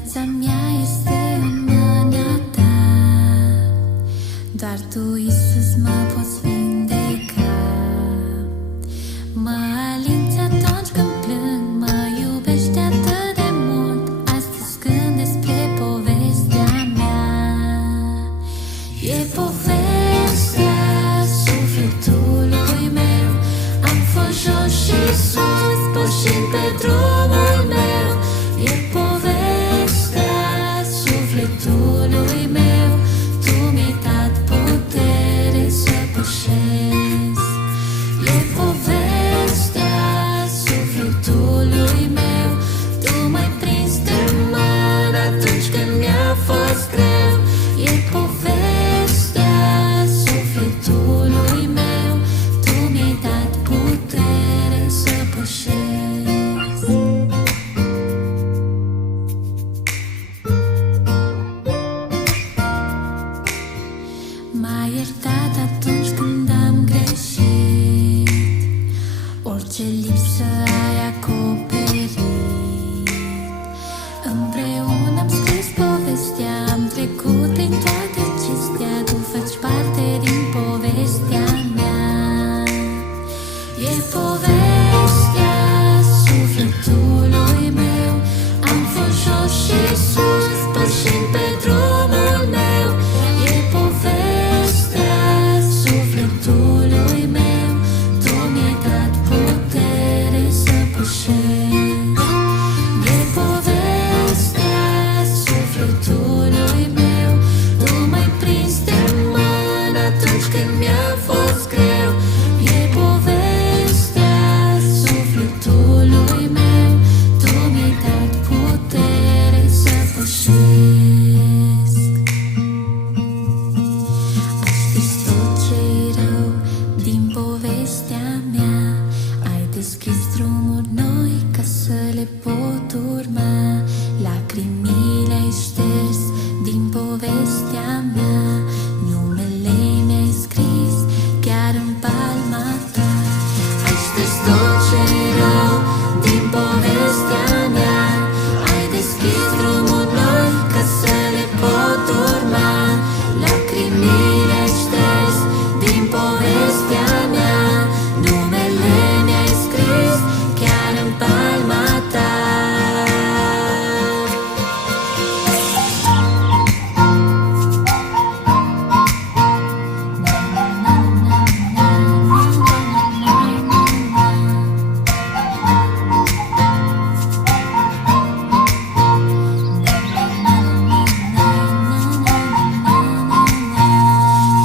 Viața mea este în mâna ta, doar tu, Iisus, mă poți vindeca. Mă alinți atunci când plâng, mă iubești atât de mult. Astăzi când despre povestea mea, e povestea sufletului meu. Am fost jos și sus, pășind pe drumul meu. E povestea sufletului meu. Tu mi-ai dat putere să pășesc. E povestea sufletului meu. Tu m-ai prins de mână atunci când mi-a fost greu. E povestea sufletului meu. Tu mi-ai dat putere să pășesc. M-ai iertat atunci când am greșit, orice lipsă ai acoperit. Împreună am scris povestea, am trecut prin toate acestea. Tu faci parte din povestea mea. E povestea sufletului meu. Am fost jos și sus, pășind pe drumul meu. E povestea sufletului meu. Tu mi-ai dat putere să pășesc. E povestea sufletului meu. Tu m-ai prins de mână atunci când mi-a fost greu. E povestea sufletului meu. Tu mi-ai dat putere să pășesc. Ai șters tot ce-i rău din povestea mea. Ai deschis drumuri noi ca să le pot urma. Lacrimile ai șters din povestea mea. Numele mi-ai scris chiar în palma ta. Ai șters tot ce-i rău din povestea mea. Ai deschis drumuri noi ca să le pot urma. Lacrimile ai șters din povestea mea. Numele mi-ai scris chiar în palma ta.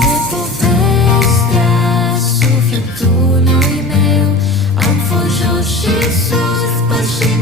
E povestea sufletului meu. Am fost jos și sus, pășind